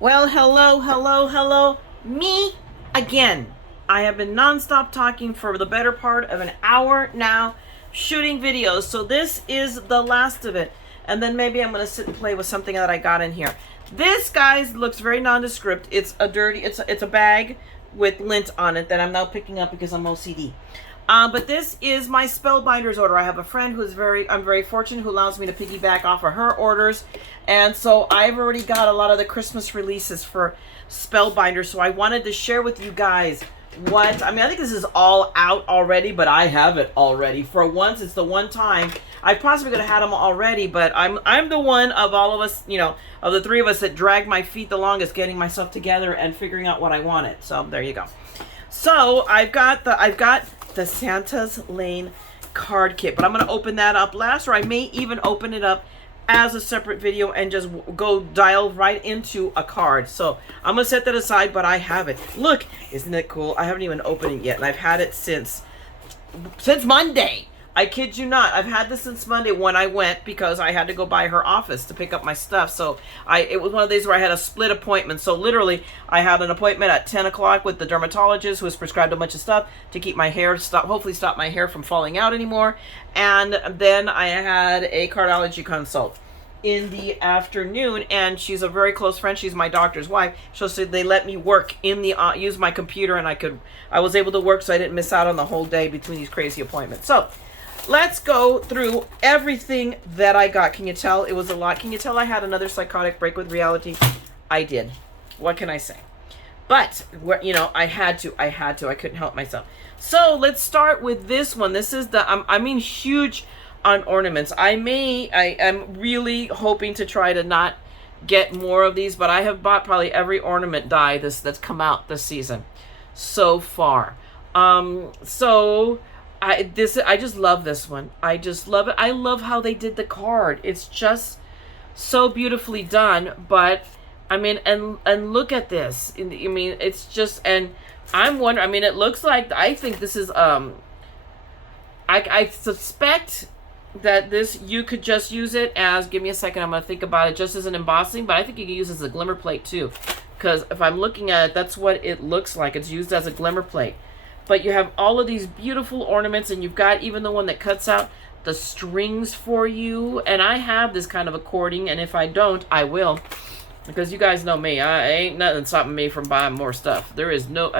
Well, hello, me again. I have been nonstop talking for the better part of an hour now, shooting videos. So this is the last of it. And then maybe I'm going to sit and play with something that I got in here. This, guys, looks very nondescript. It's a bag with lint on it that I'm now picking up because I'm OCD. But this is my Spellbinders order. I have a friend I'm very fortunate, who allows me to piggyback off of her orders. And so I've already got a lot of the Christmas releases for Spellbinder. So I wanted to share with you guys I think this is all out already, but I have it already. For once, it's the one time. I possibly could have had them already, but I'm the one of all of us, of the three of us, that dragged my feet the longest getting myself together and figuring out what I wanted. So there you go. So I've got the Santa's Lane card kit, but I'm going to open that up last, or I may even open it up as a separate video and just go dial right into a card. So I'm going to set that aside, but I have it. Look, isn't it cool? I haven't even opened it yet, and I've had it since Monday. I kid you not. I've had this since Monday when I went, because I had to go by her office to pick up my stuff. So it was one of these where I had a split appointment. So literally, I had an appointment at 10 o'clock with the dermatologist, who has prescribed a bunch of stuff to keep my hair, hopefully stop my hair from falling out anymore. And then I had a cardiology consult in the afternoon, and she's a very close friend. She's my doctor's wife. So they let me work in the use my computer, and I was able to work, so I didn't miss out on the whole day between these crazy appointments. So let's go through everything that I got. Can you tell it was a lot? Can you tell I had another psychotic break with reality? I did. What can I say? But I had to. I couldn't help myself. So let's start with this one. This is huge on ornaments. I am really hoping to try to not get more of these, but I have bought probably every ornament die that's come out this season so far. I just love this one. I just love it. I love how they did the card. It's just so beautifully done. But and look at this. It's just, and I'm wondering. It looks like, I think this is I suspect that this, you could just use it as, give me a second, I'm gonna think about it, just as an embossing. But I think you can use it as a glimmer plate too, because if I'm looking at it, that's what it looks like. It's used as a glimmer plate. But you have all of these beautiful ornaments, and you've got even the one that cuts out the strings for you. And I have this kind of a cording, and if I don't, I will. Because you guys know me. I ain't nothing stopping me from buying more stuff. There is no,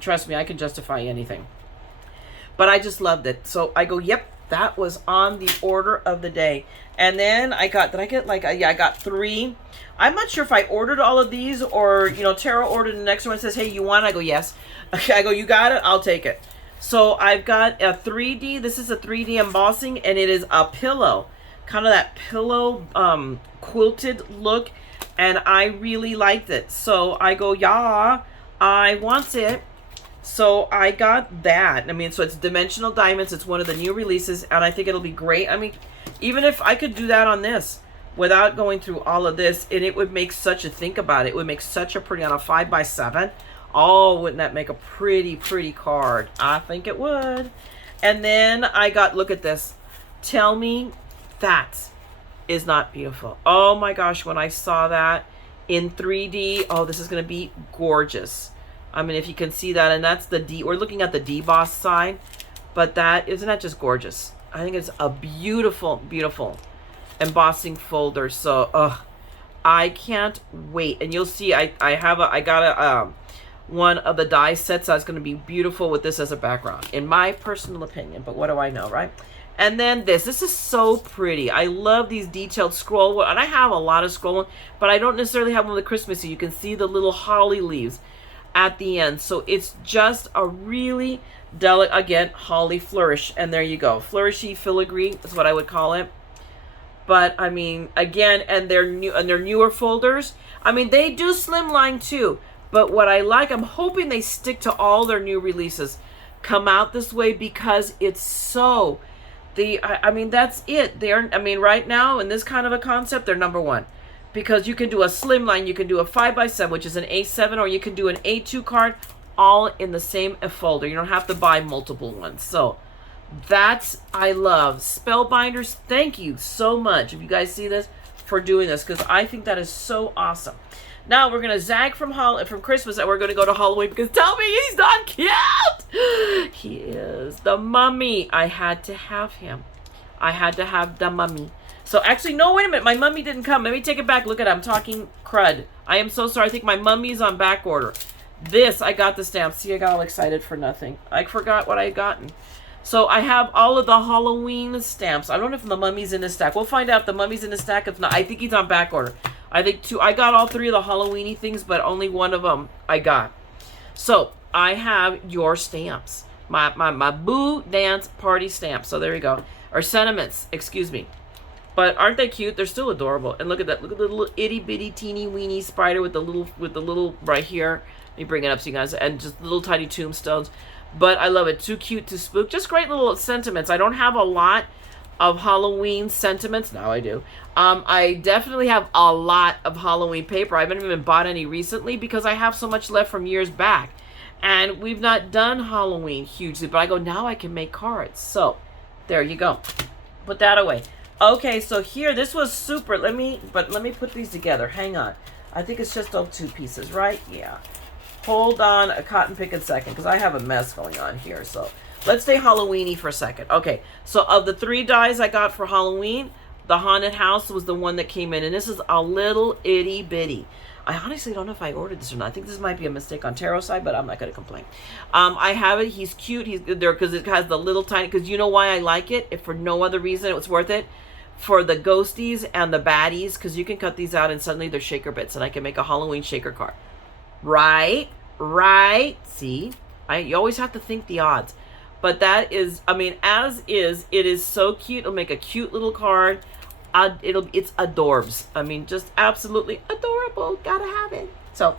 trust me, I can justify anything. But I just loved it. So I go, yep, that was on the order of the day. And then I got 3. I'm not sure if I ordered all of these, or, Tara ordered the next one and says, hey, you want it? I go, yes. Okay, I go, you got it? I'll take it. So I've got a 3D. This is a 3D embossing, and it is a pillow. Kind of that pillow quilted look. And I really liked it. So I go, yeah, I want it. So I got that. So it's Dimensional Diamonds. It's one of the new releases, and I think it'll be great. Even if I could do that on this without going through all of this, and it would make such a, think about it, it would make such a pretty, on a 5x7. Oh, wouldn't that make a pretty card? I think it would. And then I got, look at this. Tell me that is not beautiful. Oh my gosh, when I saw that in 3D, oh, this is going to be gorgeous. If you can see that, and that's the D, we're looking at the deboss side, but isn't that just gorgeous? I think it's a beautiful embossing folder. So, I can't wait. And you'll see, I got one of the die sets that's going to be beautiful with this as a background, in my personal opinion. But what do I know, right? And then this is so pretty. I love these detailed scroll, and I have a lot of scroll, but I don't necessarily have one with the Christmassy. You can see the little holly leaves at the end. So it's just a really delicate, again, holly flourish. And there you go. Flourishy filigree is what I would call it. But again, and they're newer folders. They do slimline too. But what I like, I'm hoping they stick to all their new releases, come out this way, because it's so, that's it. They're, right now in this kind of a concept, they're number one. Because you can do a slimline, you can do a 5x7, which is an A7, or you can do an A2 card, all in the same folder. You don't have to buy multiple ones. So that's, I love. Spellbinders, thank you so much, if you guys see this, for doing this, because I think that is so awesome. Now we're gonna zag from Christmas, and we're gonna go to Halloween, because tell me he's not cute. He is. The mummy. I had to have him. I had to have the mummy. So actually, no, wait a minute. My mummy didn't come. Let me take it back. Look at it. I'm talking crud. I am so sorry. I think my mummy's on back order. This, I got the stamp. See, I got all excited for nothing. I forgot what I had gotten. So I have all of the Halloween stamps. I don't know if the mummy's in the stack. We'll find out if the mummy's in the stack. If not, I think he's on back order. I think I got all 3 of the Halloween-y things, but only one of them I got. So I have your stamps. My Boo Dance Party stamps. So there you go. Or sentiments, excuse me. But aren't they cute? They're still adorable. And look at that. Look at the little itty bitty teeny weeny spider with the little right here. Let me bring it up so you guys, and just little tiny tombstones. But I love it. Too cute to spook. Just great little sentiments. I don't have a lot of Halloween sentiments. Now I do. I definitely have a lot of Halloween paper. I haven't even bought any recently because I have so much left from years back. And we've not done Halloween hugely. But I go, now I can make cards. So there you go. Put that away. Okay, so here, this was super. Let me put these together. Hang on. I think it's just all 2 pieces, right? Yeah. Hold on a cotton pick a second, because I have a mess going on here. So let's stay Halloween-y for a second. Okay, so of the 3 dies I got for Halloween, the Haunted House was the one that came in. And this is a little itty bitty. I honestly don't know if I ordered this or not. I think this might be a mistake on Tarot side, but I'm not going to complain. I have it. He's cute. He's there because it has the little tiny, because you know why I like it? If for no other reason, it was worth it. For the ghosties and the baddies, because you can cut these out and suddenly they're shaker bits, and I can make a Halloween shaker card. Right? See? You always have to think the odds. But that is, I mean, as is, it is so cute. It'll make a cute little card. It's adorbs. I mean, just absolutely adorable. Gotta have it. So,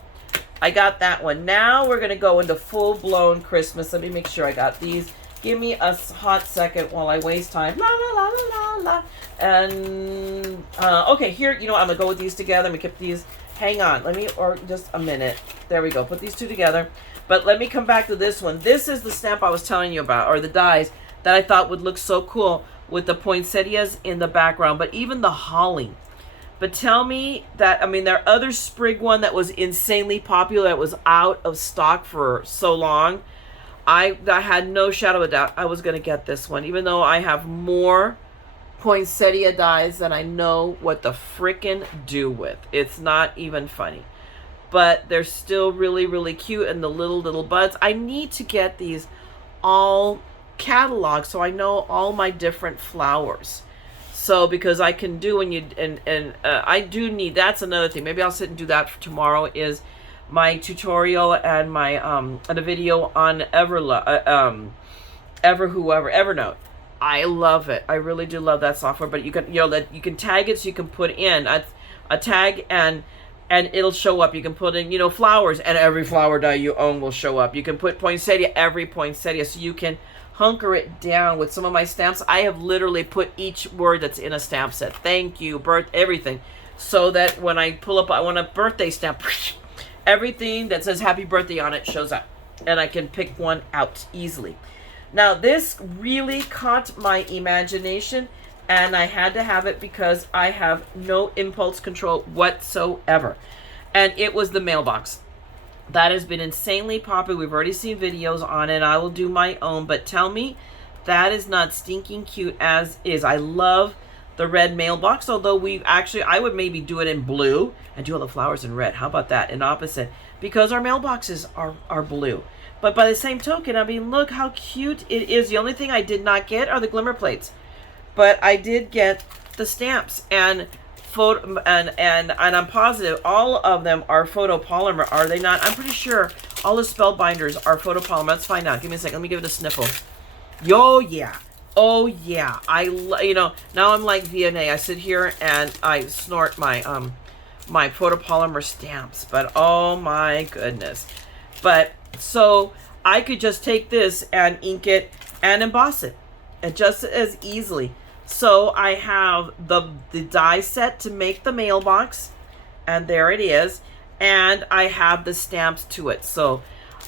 I got that one. Now we're going to go into full-blown Christmas. Let me make sure I got these. Give me a hot second while I waste time. La, la, la, la, la, la. And, okay, here, I'm going to go with these together. I'm going to keep these. Hang on. Or just a minute. There we go. Put these 2 together. But let me come back to this one. This is the stamp I was telling you about, or the dies that I thought would look so cool with the poinsettias in the background, but even the holly. But tell me that, I mean, their other sprig one that was insanely popular, that was out of stock for so long, I had no shadow of a doubt I was going to get this one, even though I have more poinsettia dies than I know what the frickin' do with. It's not even funny. But they're still really, really cute, and the little buds. I need to get these all cataloged so I know all my different flowers. So, because I can do I do need, that's another thing. Maybe I'll sit and do that for tomorrow, is my tutorial and my and a video on Evernote. I love it. I really do love that software. But you can you can tag it, so you can put in a tag and it'll show up. You can put in flowers, and every flower die you own will show up. You can put poinsettia, every poinsettia, so you can hunker it down. With some of my stamps, I have literally put each word that's in a stamp set. Thank you, birth, everything, so that when I pull up, I want a birthday stamp. Everything that says happy birthday on it shows up, and I can pick one out easily. Now, this really caught my imagination, and I had to have it because I have no impulse control whatsoever. And it was the mailbox. That has been insanely popular. We've already seen videos on it. I will do my own, but tell me that is not stinking cute as is. I love the red mailbox, although I would maybe do it in blue and do all the flowers in red. How about that? In opposite, because our mailboxes are blue. But by the same token, I mean, look how cute it is. The only thing I did not get are the glimmer plates, but I did get the stamps and and I'm positive all of them are photopolymer. Are they not? I'm pretty sure all the Spellbinders are photopolymer. Let's find out. Give me a second. Let me give it a sniffle. Oh yeah. Oh yeah. Now I'm like Verne. I sit here and I snort my my photopolymer stamps. But oh my goodness. But so I could just take this and ink it and emboss it, and just as easily. So I have the die set to make the mailbox, and there it is, and I have the stamps to it. So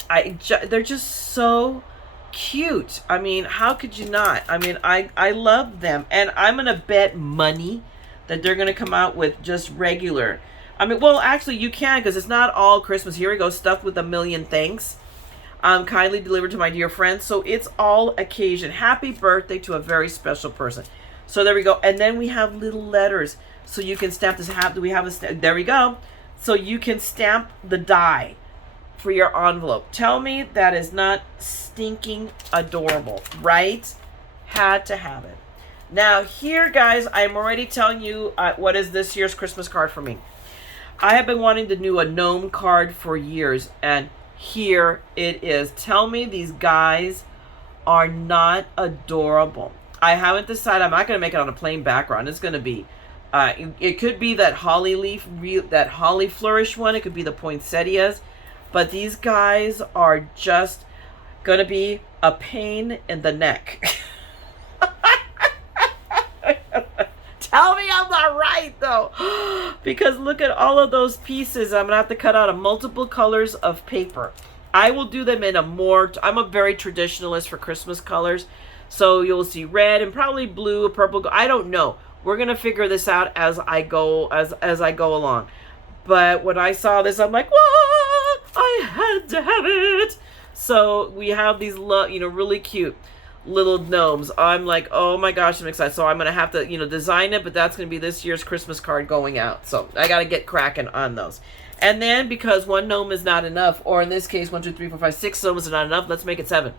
they're just so cute. I mean, how could you not? I mean, I love them, and I'm gonna bet money that they're gonna come out with just regular I mean, well, actually, you can, because it's not all Christmas. Here we go, stuffed with a million thanks. Kindly delivered to my dear friends. So it's all occasion. Happy birthday to a very special person. So there we go. And then we have little letters. So you can stamp this. Do we have a there we go. So you can stamp the die for your envelope. Tell me that is not stinking adorable, right? Had to have it. Now here, guys, I'm already telling you what is this year's Christmas card for me. I have been wanting to do a gnome card for years, and here it is. Tell me these guys are not adorable. I haven't decided. I'm not going to make it on a plain background. It's going to be, it could be that holly leaf, that holly flourish one. It could be the poinsettias. But these guys are just going to be a pain in the neck. Tell me I'm not right, though. Because look at all of those pieces. I'm going to have to cut out of multiple colors of paper. I will do them in a more... I'm a very traditionalist for Christmas colors. So you'll see red and probably blue, purple. I don't know. We're going to figure this out as I go, as I go along. But when I saw this, I'm like, what? I had to have it. So we have these, really cute little gnomes. I'm like, oh my gosh, I'm excited. So I'm going to have to, design it, but that's going to be this year's Christmas card going out. So I got to get cracking on those. And then because one gnome is not enough, or in this case, 1, 2, 3, 4, 5, 6 gnomes are not enough, let's make it 7.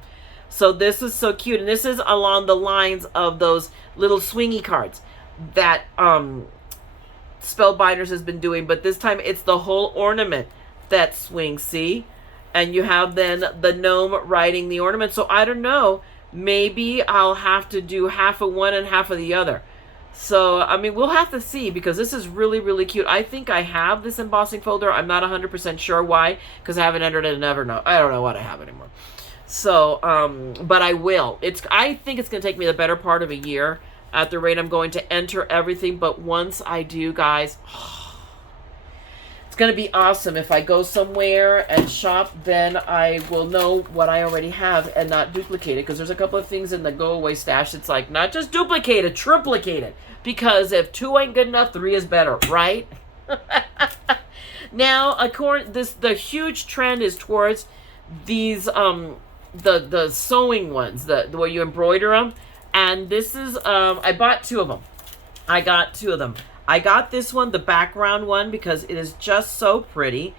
So this is so cute. And this is along the lines of those little swingy cards that Spellbinders has been doing. But this time it's the whole ornament that swings, see? And you have then the gnome riding the ornament. So I don't know. Maybe I'll have to do half of one and half of the other. So, I mean, we'll have to see, because this is really, really cute. I think I have this embossing folder. I'm not 100% sure why, because I haven't entered it and never know. I don't know what I have anymore. So, but I will. I think it's going to take me the better part of a year at the rate I'm going to enter everything. But once I do, guys... It's going to be awesome. If I go somewhere and shop, then I will know what I already have and not duplicate it. Because there's a couple of things in the go-away stash. It's like, not just duplicate it, triplicate it. Because if 2 ain't good enough, 3 is better, right? Now, the huge trend is towards these, the sewing ones, where you embroider them. And this is, I bought 2 of them. I got 2 of them. I got this one, the background one, because it is just so pretty.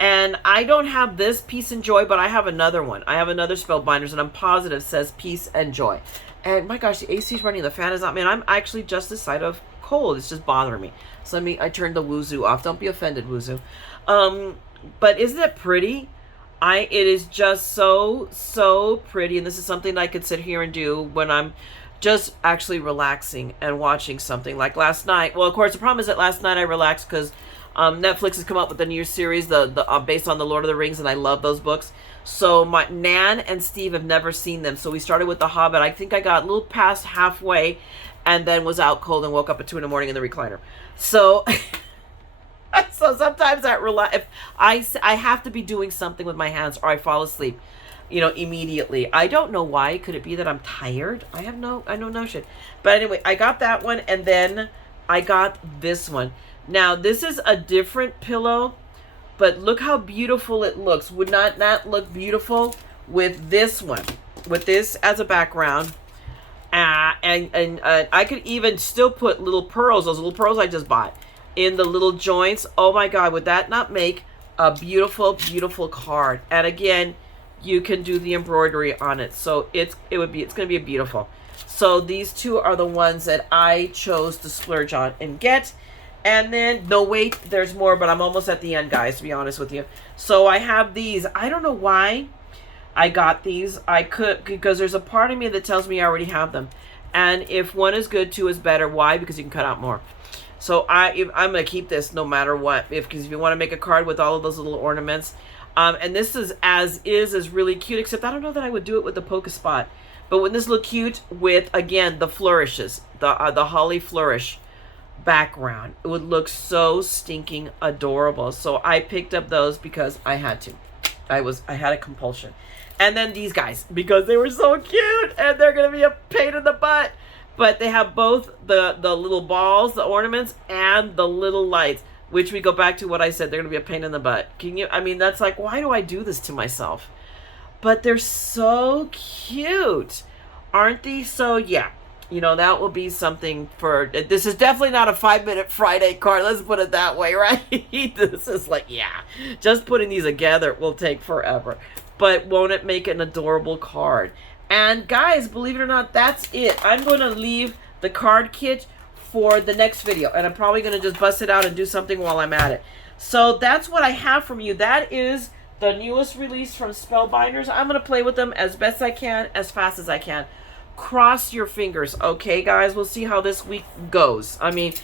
And I don't have this Peace and Joy, but I have another one. I have another Spellbinders, and I'm positive says Peace and Joy. And my gosh, the AC is running, the fan is not. Man, I'm actually just this side of cold. It's just bothering me. So I turned the Woozoo off. Don't be offended, Woozoo. But isn't it pretty? It is just so, so pretty. And this is something I could sit here and do when I'm just actually relaxing and watching something. Like last night. Well, of course, the problem is that last night I relaxed because Netflix has come up with a new series based on the Lord of the Rings, and I love those books. So my Nan and Steve have never seen them. So we started with The Hobbit. I think I got a little past halfway and then was out cold and woke up at 2 in the morning in the recliner. So so sometimes if I have to be doing something with my hands or I fall asleep, immediately. I don't know why. Could it be that I'm tired? I know no notion. But anyway, I got that one, and then I got this one. Now, this is a different pillow, but look how beautiful it looks. Would not that look beautiful with this one? With this as a background. And I could even still put little pearls, those little pearls I just bought, in the little joints. Oh my God, would that not make a beautiful, beautiful card? And again, you can do the embroidery on it. So it's going to be beautiful. So these 2 are the ones that I chose to splurge on and get. And then, no, wait, there's more, but I'm almost at the end, guys, to be honest with you. So I have these. I don't know why I got these. Because there's a part of me that tells me I already have them. And if 1 is good, 2 is better. Why? Because you can cut out more. So I'm going to keep this no matter what. Because if you want to make a card with all of those little ornaments. And this is really cute, except I don't know that I would do it with the polka spot. But wouldn't this look cute with, again, the flourishes, the holly flourish background? It would look so stinking adorable. So I picked up those because I had to. I had a compulsion. And then these guys, because they were so cute, and they're going to be a pain in the butt. But they have both the little balls, the ornaments, and the little lights. which we go back to what I said, they're going to be a pain in the butt. Can you, I mean, that's like, why do I do this to myself? But they're so cute. Aren't they? So, yeah. You know, that will be something for... This is definitely not a 5-minute Friday card. Let's put it that way, right? This is like, yeah. Just putting these together will take forever. But won't it make an adorable card? And guys, believe it or not, that's it. I'm going to leave the card kit for the next video. And I'm probably going to just bust it out and do something while I'm at it. So that's what I have from you. That is the newest release from Spellbinders. I'm going to play with them as best I can, as fast as I can. Cross your fingers, okay, guys? We'll see how this week goes. I mean,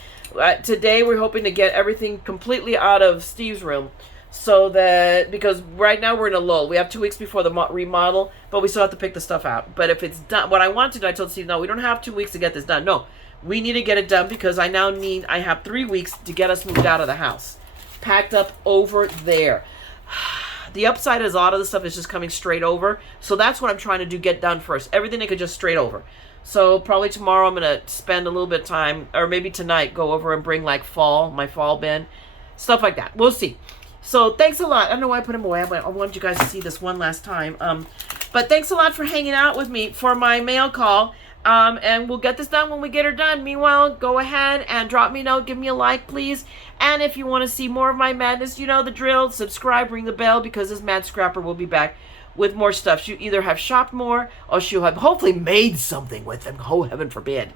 today we're hoping to get everything completely out of Steve's room, so that, because right now we're in a lull. We have 2 weeks before the remodel, but we still have to pick the stuff out. But if it's done, what I want to do, I told Steve, no, we don't have 2 weeks to get this done. No, we need to get it done because I have 3 weeks to get us moved out of the house, packed up over there. The upside is a lot of the stuff is just coming straight over. So that's what I'm trying to do, get done first. Everything they could just straight over. So probably tomorrow I'm going to spend a little bit of time, or maybe tonight, go over and bring like my fall bin. Stuff like that. We'll see. So thanks a lot. I don't know why I put them away. I wanted you guys to see this one last time. But thanks a lot for hanging out with me for my mail call. And we'll get this done when we get her done. Meanwhile, go ahead and drop me a note. Give me a like, please. And if you want to see more of my madness, you know the drill. Subscribe, ring the bell, because this TheMaddScrapper will be back with more stuff. She'll either have shopped more, or she'll have hopefully made something with them. Oh, heaven forbid.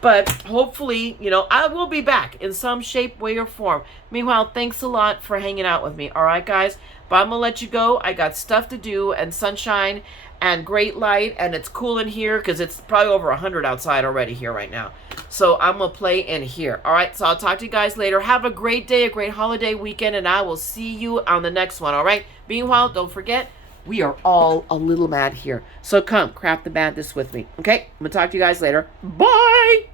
But hopefully, you know, I will be back in some shape, way, or form. Meanwhile, thanks a lot for hanging out with me. All right, guys? But I'm going to let you go. I got stuff to do, and sunshine, and great light, and it's cool in here because it's probably over 100 outside already here right now. So I'm going to play in here. All right, so I'll talk to you guys later. Have a great day, a great holiday weekend, and I will see you on the next one, all right? Meanwhile, don't forget, we are all a little mad here. So come, craft the madness with me, okay? I'm going to talk to you guys later. Bye!